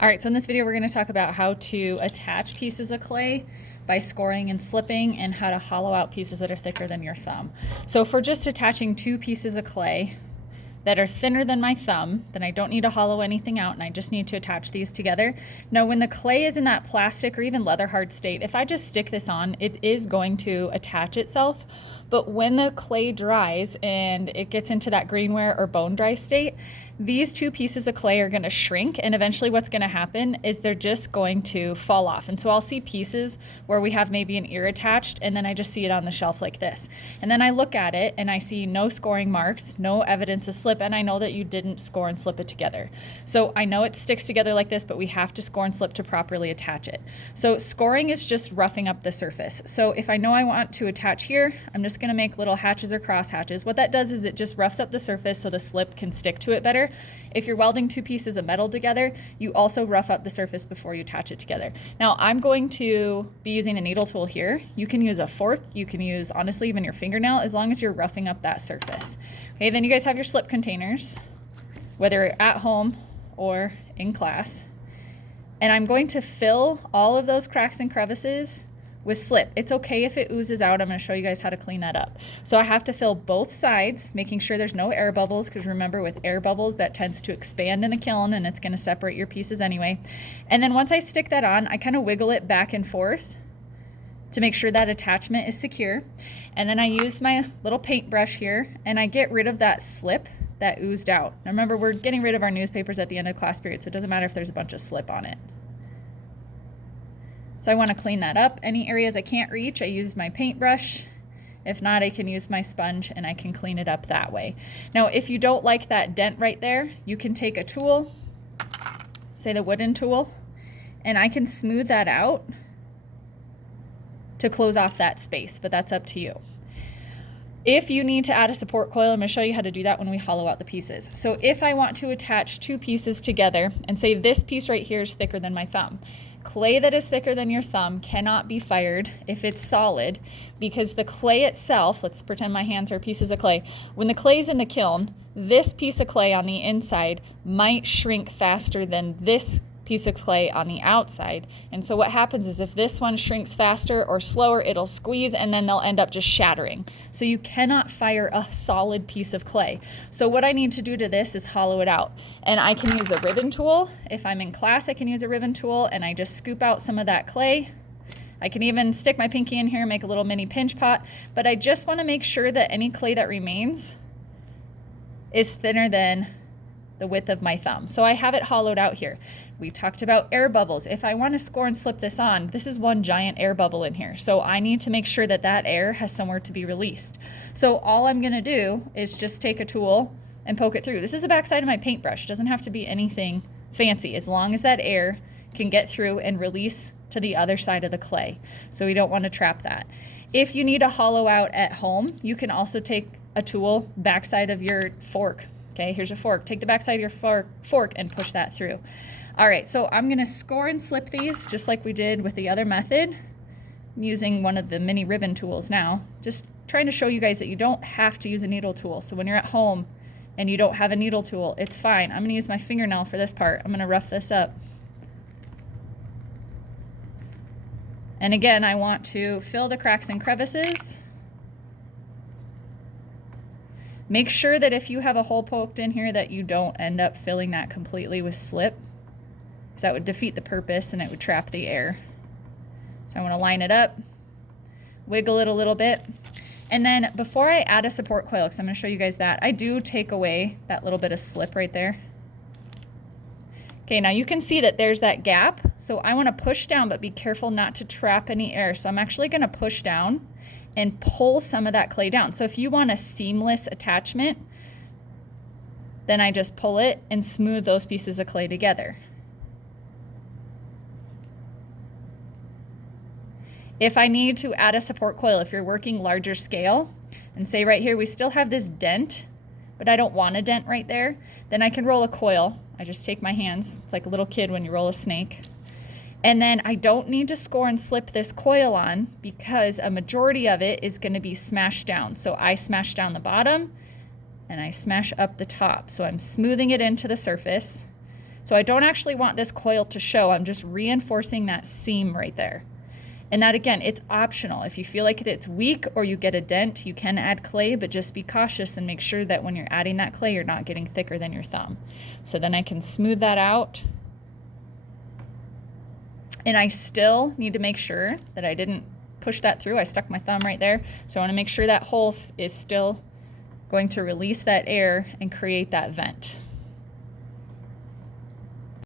All right, so in this video, we're going to talk about how to attach pieces of clay by scoring and slipping, and how to hollow out pieces that are thicker than your thumb. So if we're just attaching two pieces of clay that are thinner than my thumb, then I don't need to hollow anything out, and I just need to attach these together. Now, when the clay is in that plastic or even leather hard state, if I just stick this on, it is going to attach itself. But when the clay dries and it gets into that greenware or bone dry state, these two pieces of clay are going to shrink, and eventually what's going to happen is they're just going to fall off. And so I'll see pieces where we have maybe an ear attached, and then I just see it on the shelf like this. And then I look at it and I see no scoring marks, no evidence of slip, and I know that you didn't score and slip it together. So I know it sticks together like this, but we have to score and slip to properly attach it. So scoring is just roughing up the surface. So if I know I want to attach here, I'm just going to make little hatches or cross hatches. What that does is it just roughs up the surface so the slip can stick to it better. If you're welding two pieces of metal together, you also rough up the surface before you attach it together. Now, I'm going to be using a needle tool here. You can use a fork, you can use, honestly, even your fingernail, as long as you're roughing up that surface. Okay, then you guys have your slip containers, whether at home or in class. And I'm going to fill all of those cracks and crevices with slip. It's okay if it oozes out. I'm going to show you guys how to clean that up. So I have to fill both sides, making sure there's no air bubbles, because remember, with air bubbles, that tends to expand in the kiln and it's going to separate your pieces anyway. And then once I stick that on, I kind of wiggle it back and forth to make sure that attachment is secure. And then I use my little paintbrush here and I get rid of that slip that oozed out. Now remember, we're getting rid of our newspapers at the end of the class period, so it doesn't matter if there's a bunch of slip on it. So I want to clean that up. Any areas I can't reach, I use my paintbrush. If not, I can use my sponge and I can clean it up that way. Now, if you don't like that dent right there, you can take a tool, say the wooden tool, and I can smooth that out to close off that space, but that's up to you. If you need to add a support coil, I'm going to show you how to do that when we hollow out the pieces. So if I want to attach two pieces together and say this piece right here is thicker than my thumb, clay that is thicker than your thumb cannot be fired if it's solid, because the clay itself, let's pretend my hands are pieces of clay, when the clay is in the kiln, this piece of clay on the inside might shrink faster than this piece of clay on the outside. And so what happens is if this one shrinks faster or slower, it'll squeeze and then they'll end up just shattering. So you cannot fire a solid piece of clay. So what I need to do to this is hollow it out. And I can use a ribbon tool. If I'm in class, I can use a ribbon tool and I just scoop out some of that clay. I can even stick my pinky in here and make a little mini pinch pot, but I just want to make sure that any clay that remains is thinner than the width of my thumb. So I have it hollowed out here. We talked about air bubbles. If I want to score and slip this on, this is one giant air bubble in here. So I need to make sure that that air has somewhere to be released. So all I'm going to do is just take a tool and poke it through. This is the backside of my paintbrush. It doesn't have to be anything fancy, as long as that air can get through and release to the other side of the clay. So we don't want to trap that. If you need to hollow out at home, you can also take a tool, backside of your fork. Okay, here's your fork. Take the backside of your fork and push that through. All right, so I'm going to score and slip these just like we did with the other method. I'm using one of the mini ribbon tools now, just trying to show you guys that you don't have to use a needle tool. So when you're at home and you don't have a needle tool, it's fine. I'm going to use my fingernail for this part. I'm going to rough this up. And again, I want to fill the cracks and crevices. Make sure that if you have a hole poked in here that you don't end up filling that completely with slip, because that would defeat the purpose and it would trap the air. So I want to line it up, wiggle it a little bit, and then before I add a support coil, because I'm going to show you guys that, I do take away that little bit of slip right there. Okay, now you can see that there's that gap, so I want to push down, but be careful not to trap any air. So I'm actually going to push down and pull some of that clay down. So if you want a seamless attachment, then I just pull it and smooth those pieces of clay together. If I need to add a support coil, if you're working larger scale, and say right here we still have this dent, but I don't want a dent right there, then I can roll a coil. I just take my hands, it's like a little kid when you roll a snake. And then I don't need to score and slip this coil on, because a majority of it is going to be smashed down. So I smash down the bottom and I smash up the top. So I'm smoothing it into the surface. So I don't actually want this coil to show. I'm just reinforcing that seam right there. And that, again, it's optional. If you feel like it's weak or you get a dent, you can add clay, but just be cautious and make sure that when you're adding that clay, you're not getting thicker than your thumb. So then I can smooth that out. And I still need to make sure that I didn't push that through. I stuck my thumb right there. So I want to make sure that hole is still going to release that air and create that vent.